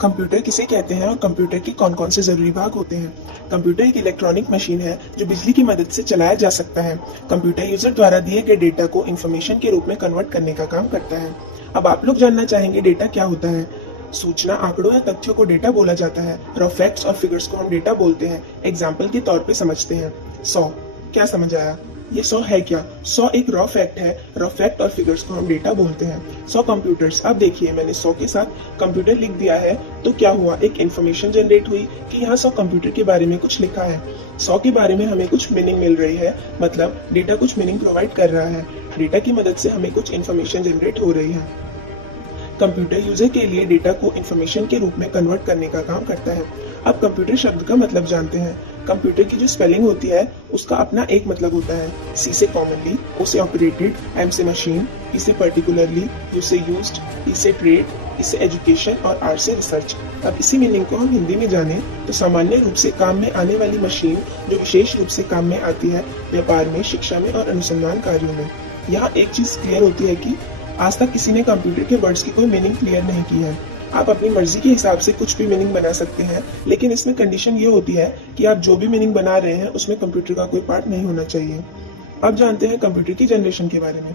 Computer किसे कहते हैं और कंप्यूटर के कौन कौन से जरूरी भाग होते हैं। कंप्यूटर एक इलेक्ट्रॉनिक मशीन है जो बिजली की मदद से चलाया जा सकता है। कंप्यूटर यूजर द्वारा दिए गए डेटा को इंफॉर्मेशन के रूप में कन्वर्ट करने का काम करता है। अब आप लोग जानना चाहेंगे डेटा क्या होता है। सूचना, आंकड़ों या तथ्यों को डेटा बोला जाता है। रॉ फैक्ट्स और फिगर्स को हम डेटा बोलते हैं। एग्जाम्पल के तौर पे समझते हैं। 100 क्या समझ आया? ये 100 है क्या? 100 एक रॉ फैक्ट है। रॉ फैक्ट और फिगर्स को हम डेटा बोलते हैं। 100 कंप्यूटर्स। अब देखिए मैंने 100 के साथ कंप्यूटर लिख दिया है तो क्या हुआ, एक इन्फॉर्मेशन जनरेट हुई कि यहाँ 100 कंप्यूटर के बारे में कुछ लिखा है। 100 के बारे में हमें कुछ मीनिंग मिल रही है, मतलब डेटा कुछ मीनिंग प्रोवाइड कर रहा है। डेटा की मदद से हमें कुछ इन्फॉर्मेशन जनरेट हो रही है। कंप्यूटर यूजर के लिए डेटा को इंफॉर्मेशन के रूप में कन्वर्ट करने का काम करता है। अब कंप्यूटर शब्द का मतलब जानते हैं। कंप्यूटर की जो स्पेलिंग होती है उसका अपना एक मतलब होता है। सी से कॉमनली, ओ से ऑपरेटेड, एम से मशीन, पी से पर्टिकुलरली, यू से यूज्ड, टी से ट्रेड, ई से एजुकेशन और आर से रिसर्च। अब इसी मीनिंग को हम हिंदी में जाने तो सामान्य रूप से काम में आने वाली मशीन जो विशेष रूप से काम में आती है व्यापार में, शिक्षा में और अनुसंधान कार्यों में। यहाँ एक चीज क्लियर होती है कि आज तक किसी ने कंप्यूटर के वर्ड्स की कोई मीनिंग क्लियर नहीं की है। आप अपनी मर्जी के हिसाब से कुछ भी मीनिंग बना सकते हैं, लेकिन इसमें कंडीशन ये होती है कि आप जो भी मीनिंग बना रहे हैं उसमें कंप्यूटर का कोई पार्ट नहीं होना चाहिए। अब जानते हैं कंप्यूटर की जनरेशन के बारे में।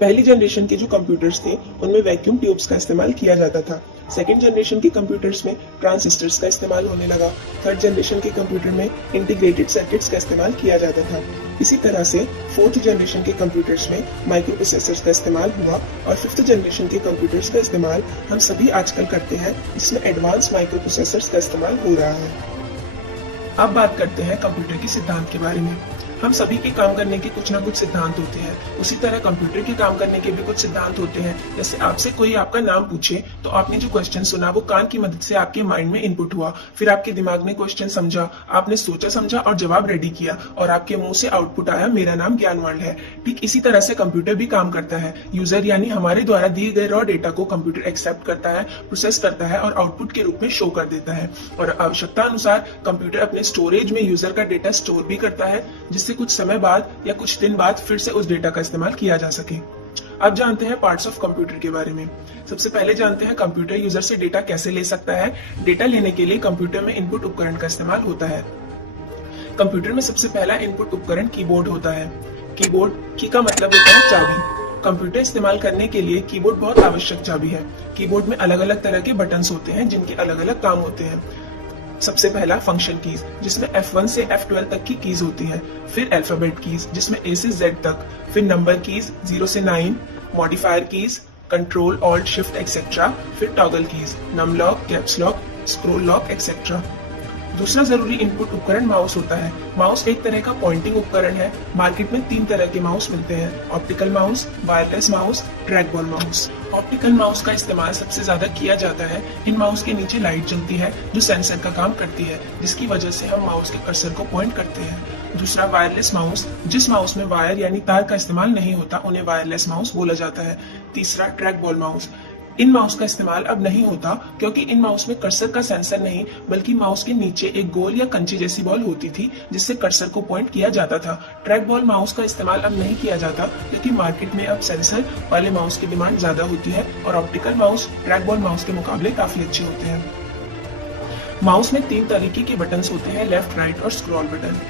पहली जनरेशन के जो कंप्यूटर्स थे उनमें वैक्यूम ट्यूब्स का इस्तेमाल किया जाता था। सेकेंड जनरेशन के कंप्यूटर्स में ट्रांजिस्टर्स का इस्तेमाल होने लगा। थर्ड जनरेशन के कंप्यूटर में इंटीग्रेटेड सर्किट्स का इस्तेमाल किया जाता था। इसी तरह से फोर्थ जनरेशन के कंप्यूटर्स में माइक्रो प्रोसेसर्स का इस्तेमाल हुआ और फिफ्थ जनरेशन के कंप्यूटर्स का इस्तेमाल हम सभी आजकल करते हैं, जिसमें एडवांस माइक्रो प्रोसेसर्स का इस्तेमाल हो रहा है। अब बात करते हैं कंप्यूटर के सिद्धांत के बारे में। हम सभी के काम करने के कुछ ना कुछ सिद्धांत होते हैं, उसी तरह कंप्यूटर के काम करने के भी कुछ सिद्धांत होते हैं। जैसे आपसे कोई आपका नाम पूछे तो आपने जो क्वेश्चन सुना वो कान की मदद से आपके माइंड में इनपुट हुआ, फिर आपके दिमाग ने क्वेश्चन समझा, आपने सोचा समझा और जवाब रेडी किया और आपके मुंह से आउटपुट आया, मेरा नाम ज्ञानवाल है। ठीक इसी तरह से कंप्यूटर भी काम करता है। यूजर यानी हमारे द्वारा दिए गए रॉ डेटा को कंप्यूटर एक्सेप्ट करता है, प्रोसेस करता है और आउटपुट के रूप में शो कर देता है। और आवश्यकता अनुसार कंप्यूटर अपने स्टोरेज में यूजर का डेटा स्टोर भी करता है, जिससे कुछ समय बाद या कुछ दिन बाद फिर से उस डेटा का इस्तेमाल किया जा सके। अब जानते हैं पार्ट्स ऑफ कंप्यूटर के बारे में। सबसे पहले जानते हैं कंप्यूटर यूजर से डेटा कैसे ले सकता है। डेटा लेने के लिए कंप्यूटर में इनपुट उपकरण का इस्तेमाल होता है। कंप्यूटर में सबसे पहला इनपुट उपकरण कीबोर्ड होता है। कीबोर्ड की का मतलब होता है चाबी। कंप्यूटर इस्तेमाल करने के लिए कीबोर्ड बहुत आवश्यक चाबी है। कीबोर्ड में अलग अलग तरह के बटन्स होते हैं जिनके अलग अलग काम होते हैं। सबसे पहला फंक्शन कीज, जिसमें F1 से F12 तक की कीज होती हैं। फिर अल्फाबेट कीज, जिसमें A से Z तक। फिर नंबर कीज 0 से 9, modifier keys, control alt shift etcetera. फिर toggle keys, num lock, caps lock, scroll lock etcetera. दूसरा जरूरी इनपुट उपकरण माउस होता है। माउस एक तरह का पॉइंटिंग उपकरण है। मार्केट में 3 तरह के माउस मिलते हैं: optical mouse, wireless mouse, trackball mouse. Optical mouse का इस्तेमाल सबसे ज्यादा किया जाता है। इन माउस के नीचे लाइट जलती है जो सेंसर का काम करती है, जिसकी वजह से हम माउस के कर्सर को पॉइंट करते हैं। दूसरा वायरलेस माउस, जिस माउस में वायर यानी तार का इस्तेमाल नहीं होता उन्हें वायरलेस माउस बोला जाता है। तीसरा ट्रैकबॉल माउस। इन माउस का इस्तेमाल अब नहीं होता क्योंकि इन माउस में कर्सर का सेंसर नहीं बल्कि माउस के नीचे एक गोल या कंची जैसी बॉल होती थी जिससे कर्सर को पॉइंट किया जाता था। ट्रैक बॉल माउस का इस्तेमाल अब नहीं किया जाता क्योंकि मार्केट में अब सेंसर वाले माउस की डिमांड ज्यादा होती है और optical mouse track ball mouse के मुकाबले काफी अच्छे होते हैं। माउस में 3 तरीके के बटन्स होते हैं: लेफ्ट, राइट और स्क्रॉल बटन।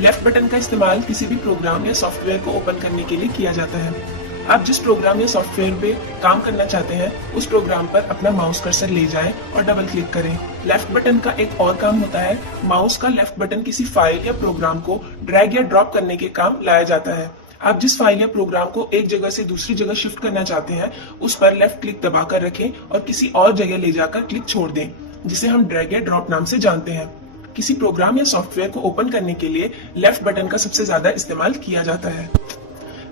लेफ्ट बटन का इस्तेमाल किसी भी प्रोग्राम या सॉफ्टवेयर को ओपन करने के लिए किया जाता है। आप जिस प्रोग्राम या सॉफ्टवेयर पे काम करना चाहते हैं उस प्रोग्राम पर अपना माउस कर्सर ले जाएं और डबल क्लिक करें। लेफ्ट बटन का एक और काम होता है, माउस का लेफ्ट बटन किसी फाइल या प्रोग्राम को ड्रैग या ड्रॉप करने के काम लाया जाता है। आप जिस फाइल या प्रोग्राम को एक जगह से दूसरी जगह शिफ्ट करना चाहते हैं उस पर लेफ्ट क्लिक दबाकर रखें और किसी और जगह ले जाकर क्लिक छोड़ दें, जिसे हम ड्रैग या ड्रॉप नाम से जानते हैं। किसी प्रोग्राम या सॉफ्टवेयर को ओपन करने के लिए लेफ्ट बटन का सबसे ज्यादा इस्तेमाल किया जाता है।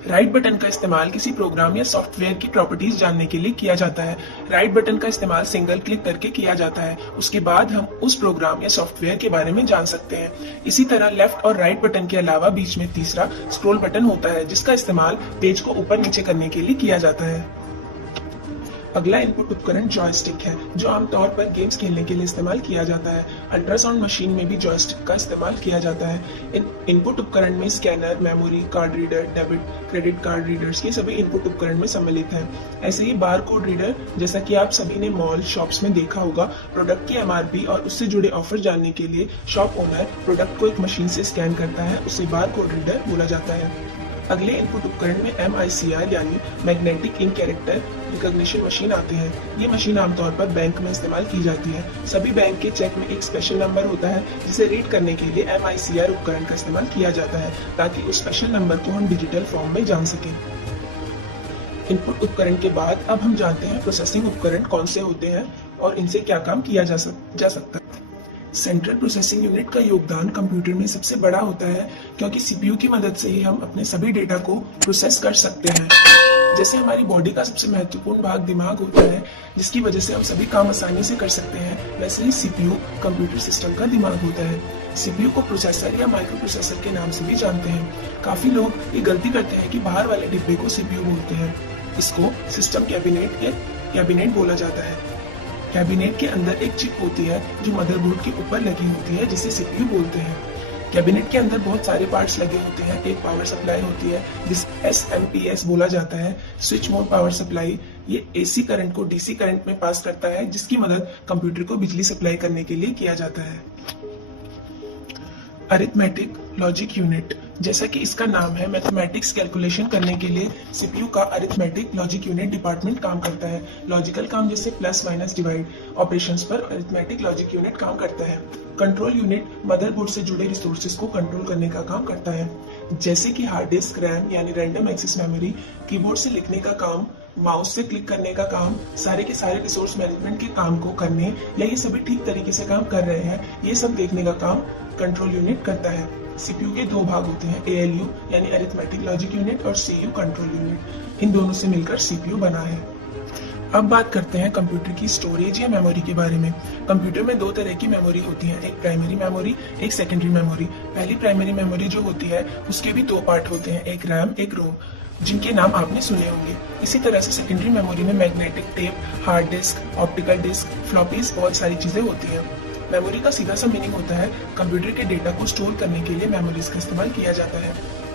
राइट बटन का इस्तेमाल किसी प्रोग्राम या सॉफ्टवेयर की प्रॉपर्टीज जानने के लिए किया जाता है। राइट बटन का इस्तेमाल सिंगल क्लिक करके किया जाता है, उसके बाद हम उस प्रोग्राम या सॉफ्टवेयर के बारे में जान सकते हैं। इसी तरह लेफ्ट और राइट बटन के अलावा बीच में तीसरा स्क्रॉल बटन होता है जिसका इस्तेमाल पेज को ऊपर नीचे करने के लिए किया जाता है। अगला इनपुट उपकरण जॉयस्टिक है, जो आमतौर पर गेम्स खेलने के लिए इस्तेमाल किया जाता है। अल्ट्रासाउंड मशीन में भी जॉयस्टिक का इस्तेमाल किया जाता है। इनपुट उपकरण में scanner, memory, card reader, debit, credit card readers, ये सभी इनपुट उपकरण में सम्मिलित हैं। ऐसे ही बार कोड रीडर, जैसा कि आप सभी ने मॉल, शॉप्स में देखा होगा, प्रोडक्ट की एमआरपी और उससे जुड़े ऑफर जानने के लिए शॉप ओनर प्रोडक्ट को एक मशीन से स्कैन करता है, उसे बार कोड रीडर बोला जाता है। अगले इनपुट उपकरण में MICR यानी magnetic ink character recognition machine आते हैं। ये मशीन आमतौर पर बैंक में इस्तेमाल की जाती है। सभी बैंक के चेक में एक स्पेशल नंबर होता है, जिसे रीड करने के लिए MICR उपकरण का इस्तेमाल किया जाता है, ताकि उस स्पेशल नंबर को हम डिजिटल फॉर्म में जान सकें। इनपुट उपकरण के बाद अब हम जानते हैं प्रोसेसिंग उपकरण कौन से होते हैं और इनसे क्या काम किया जा सकता है। सेंट्रल प्रोसेसिंग यूनिट का योगदान कंप्यूटर में सबसे बड़ा होता है, क्योंकि सीपीयू की मदद से ही हम अपने सभी डेटा को प्रोसेस कर सकते हैं। जैसे हमारी बॉडी का सबसे महत्वपूर्ण भाग दिमाग होता है, जिसकी वजह से हम सभी काम आसानी से कर सकते हैं, वैसे ही सीपीयू कंप्यूटर सिस्टम का दिमाग होता है। सीपीयू को प्रोसेसर या माइक्रो प्रोसेसर के नाम से भी जानते हैं। काफी लोग ये गलती करते हैं कि बाहर वाले डिब्बे को सीपीयू बोलते हैं। इसको सिस्टम कैबिनेट बोला जाता है। कैबिनेट के अंदर एक चिप होती है जो मदरबोर्ड के ऊपर लगी होती है, जिसे सीपीयू बोलते हैं। कैबिनेट के अंदर बहुत सारे पार्ट्स लगे होते हैं। एक पावर सप्लाई होती है जिसे SMP बोला जाता है, स्विच मोड पावर सप्लाई। ये AC करंट को DC करंट में पास करता है, जिसकी मदद कंप्यूटर को बिजली सप्लाई करने के लिए किया जाता है। अरिथमेटिक लॉजिक यूनिट, जैसा कि इसका नाम है, मैथमेटिक्स कैलकुलेशन करने के लिए सीपीयू का अरिथमेटिक लॉजिक यूनिट डिपार्टमेंट काम करता है। लॉजिकल काम जैसे प्लस माइनस डिवाइड ऑपरेशंस पर अरिथमेटिक लॉजिक यूनिट काम करता है। कंट्रोल यूनिट मदरबोर्ड से जुड़े रिसोर्सेज को कंट्रोल करने का काम करता है, जैसे कि हार्ड डिस्क, रैम यानी रैंडम एक्सेस मेमोरी, कीबोर्ड से लिखने का काम, माउस से क्लिक करने का काम, सारे के सारे रिसोर्स मैनेजमेंट के काम को करने या ये सभी ठीक तरीके से काम कर रहे हैं, ये सब देखने का काम कंट्रोल यूनिट करता है। सीपीयू के दो भाग होते हैं, ALU यानी अरिथमेटिक लॉजिक यूनिट और CU कंट्रोल यूनिट। इन दोनों से मिलकर सीपीयू बना है। अब बात करते हैं कंप्यूटर की स्टोरेज या मेमोरी के बारे में। कंप्यूटर में दो तरह की मेमोरी होती है, एक प्राइमरी मेमोरी, एक सेकेंडरी मेमोरी। पहली प्राइमरी मेमोरी जो होती है उसके भी दो पार्ट होते हैं, एक रैम, एक रोम, जिनके नाम आपने सुने होंगे। इसी तरह से सेकेंडरी मेमोरी में magnetic tape, hard disk, optical disk, floppies, बहुत सारी चीजें होती हैं। मेमोरी का सीधा सा मीनिंग होता है कंप्यूटर के डेटा को स्टोर करने के लिए मेमोरीज का इस्तेमाल किया जाता है।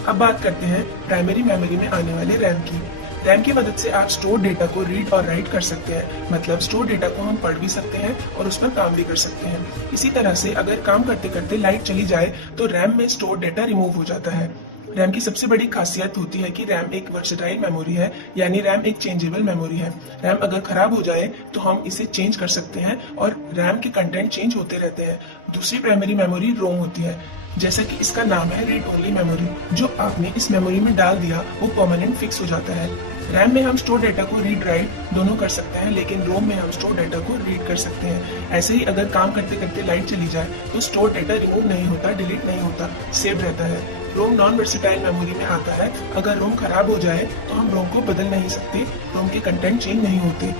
अब बात करते हैं प्राइमरी मेमोरी में आने वाले रैम की। रैम की मदद से आप स्टोर डेटा को रीड और राइट कर सकते हैं, मतलब स्टोर डेटा को हम पढ़ भी सकते हैं और उस पर काम भी कर सकते हैं। इसी तरह से अगर काम करते करते लाइट चली जाए तो रैम में स्टोर डेटा रिमूव हो जाता है। रैम की सबसे बड़ी खासियत होती है कि रैम एक वर्सेटाइल मेमोरी है, यानी रैम एक चेंजेबल मेमोरी है। रैम अगर खराब हो जाए तो हम इसे चेंज कर सकते हैं और रैम के कंटेंट चेंज होते रहते हैं। दूसरी प्राइमरी मेमोरी रोम होती है, जैसा कि इसका नाम है, रीड ओनली मेमोरी। जो आपने इस मेमोरी में डाल दिया वो परमानेंट फिक्स हो जाता है। रैम में हम स्टोर डेटा को रीड राइट दोनों कर सकते हैं, लेकिन रोम में हम स्टोर डेटा को रीड कर सकते हैं। ऐसे ही अगर काम करते करते लाइट चली जाए तो स्टोर डेटा रिमूव नहीं होता, डिलीट नहीं होता, सेव रहता है। रोम नॉन वर्सेटाइल मेमोरी में आता है। अगर रोम खराब हो जाए तो हम रोम को बदल नहीं सकते, रोम के कंटेंट चेंज नहीं होते।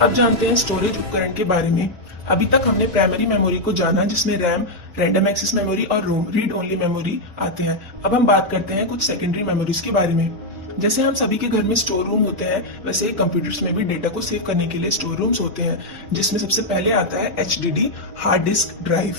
अब जानते हैं स्टोरेज उपकरण के बारे में। अभी तक हमने प्राइमरी मेमोरी को जाना, जिसमें रैम, रैंडम एक्सेस मेमोरी और रोम, रीड ओनली मेमोरी आते हैं। अब हम बात करते हैं कुछ सेकेंडरी मेमोरीज के बारे में। जैसे हम सभी के घर में स्टोर रूम होते हैं, वैसे ही कंप्यूटर्स में भी डेटा को सेव करने के लिए स्टोर रूम्स होते हैं, जिसमें सबसे पहले आता है HDD, हार्ड डिस्क ड्राइव।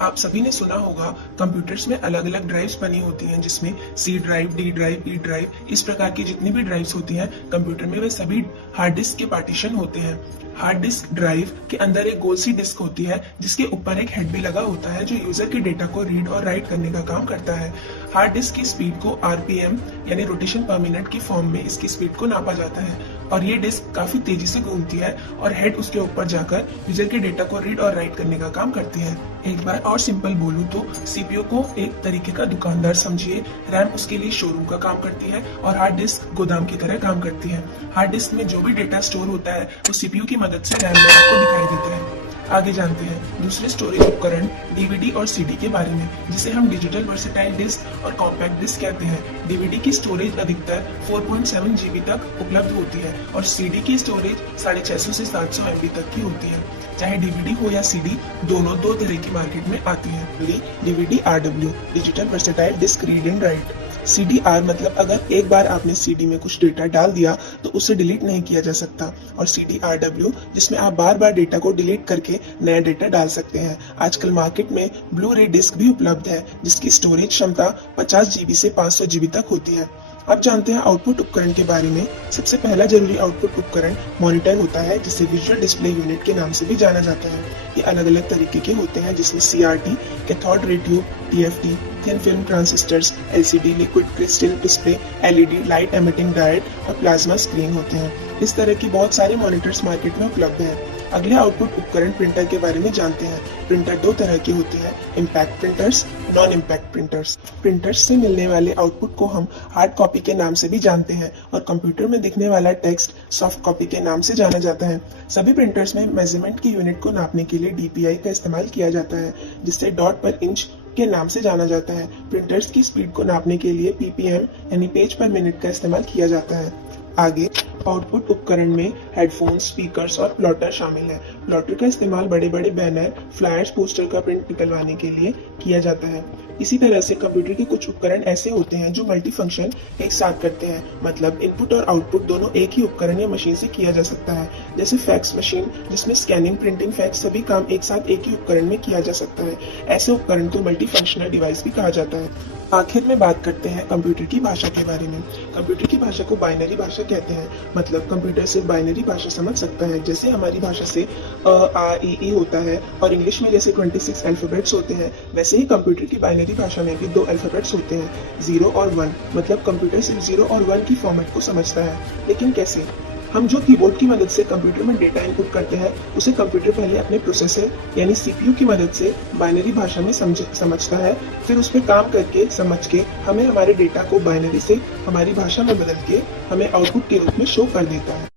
आप सभी ने सुना होगा कंप्यूटर्स में अलग अलग ड्राइव्स बनी होती हैं, जिसमें C drive, D drive, E drive, इस प्रकार की जितनी भी ड्राइव्स होती हैं कंप्यूटर में, वे सभी हार्ड डिस्क के पार्टीशन होते हैं। हार्ड डिस्क ड्राइव के अंदर एक गोल सी डिस्क होती है, जिसके ऊपर एक हेड भी लगा होता है, जो यूजर के डेटा को रीड और राइट करने का काम करता है। हार्ड डिस्क की स्पीड को RPM यानी रोटेशन पर मिनट की फॉर्म में इसकी स्पीड को नापा जाता है, और ये डिस्क काफी तेजी से घूमती है और हेड उसके ऊपर जाकर यूजर के डेटा को रीड और राइट करने का काम करती है। एक बार और सिंपल बोलूं तो सीपीयू को एक तरीके का दुकानदार समझिए, रैम उसके लिए शोरूम का काम करती है और हार्ड डिस्क गोदाम की तरह काम करती है। हार्ड डिस्क में जो भी डेटा स्टोर होता है वो सीपीयू की मदद से रैम में आपको दिखाई देता है। आगे जानते हैं दूसरे स्टोरेज उपकरण DVD और CD के बारे में, जिसे हम डिजिटल वर्सेटाइल डिस्क और कॉम्पैक्ट डिस्क कहते हैं। DVD की स्टोरेज अधिकतर 4.7 GB तक उपलब्ध होती है और CD की स्टोरेज 650 से 700 MB तक की होती है। चाहे DVD हो या CD, दोनों दो तरह की मार्केट में आती है। DVD RW, digital versatile disc read and write. CDR मतलब अगर एक बार आपने CD में कुछ डेटा डाल दिया तो उसे डिलीट नहीं किया जा सकता, और CDRW जिसमें आप बार बार डेटा को डिलीट करके नया डेटा डाल सकते हैं। आजकल मार्केट में ब्लू रे डिस्क भी उपलब्ध है जिसकी स्टोरेज क्षमता 50 GB से 500 GB तक होती है। अब जानते हैं आउटपुट उपकरण के बारे में। सबसे पहला जरूरी आउटपुट उपकरण मॉनिटर होता है, जिसे विजुअल डिस्प्ले यूनिट के नाम से भी जाना जाता है। ये अलग अलग तरीके के होते हैं जिसमें CRT, cathode ray tube, TFT, thin film transistors, LCD, liquid crystal display, LED, light emitting diode और प्लाज्मा स्क्रीन होते हैं। इस तरह की बहुत सारे मॉनिटर्स मार्केट में उपलब्ध हैं। अगले आउटपुट उपकरण प्रिंटर के बारे में जानते हैं। प्रिंटर दो तरह के होते हैं, impact printers, non impact printers. Printers से मिलने वाले आउटपुट को हम हार्ड कॉपी के नाम से भी जानते हैं, और कंप्यूटर में दिखने वाला टेक्स्ट सॉफ्ट कॉपी के नाम से जाना जाता है। सभी प्रिंटर्स में मेजरमेंट की यूनिट को नापने के लिए DPI का इस्तेमाल किया जाता है, जिससे डॉट पर इंच के नाम से जाना जाता है। प्रिंटर्स की स्पीड को नापने के लिए PPM यानी पेज पर मिनट का इस्तेमाल किया जाता है। आगे आउटपुट उपकरण में हेडफोन, स्पीकर्स और प्लॉटर शामिल है। प्लॉटर का इस्तेमाल बड़े बड़े बैनर, फ्लायर्स, पोस्टर का प्रिंट निकलवाने के लिए किया जाता है। इसी तरह से कंप्यूटर के कुछ उपकरण ऐसे होते हैं जो मल्टी फंक्शन एक साथ करते हैं, मतलब इनपुट और आउटपुट दोनों एक ही उपकरण या मशीन से किया जा सकता है। जैसे फैक्स मशीन, जिसमें स्कैनिंग, प्रिंटिंग, फैक्स सभी काम एक साथ एक ही उपकरण में किया जा सकता है। ऐसे उपकरण को मल्टी फंक्शनल डिवाइस भी कहा जाता है। आखिर में बात करते हैं कंप्यूटर की भाषा के बारे में। कंप्यूटर की भाषा को बाइनरी भाषा कहते हैं, मतलब कंप्यूटर सिर्फ बाइनरी भाषा समझ सकता है। जैसे हमारी भाषा से अ, आ, ई होता है और इंग्लिश में जैसे 26 अल्फाबेट्स होते हैं, वैसे ही कंप्यूटर की बाइनरी भाषा में भी 2 अल्फाबेट्स होते हैं, 0 और 1। मतलब कंप्यूटर सिर्फ 0 और 1 की फॉर्मेट को समझता है। लेकिन कैसे? हम जो कीबोर्ड की मदद से कंप्यूटर में डेटा इनपुट करते हैं, उसे कंप्यूटर पहले अपने प्रोसेसर यानी CPU की मदद से बाइनरी भाषा में समझता है। फिर उस पर काम करके समझ के हमें हमारे डेटा को बाइनरी से हमारी भाषा में बदल के हमें आउटपुट के रूप में शो कर देता है।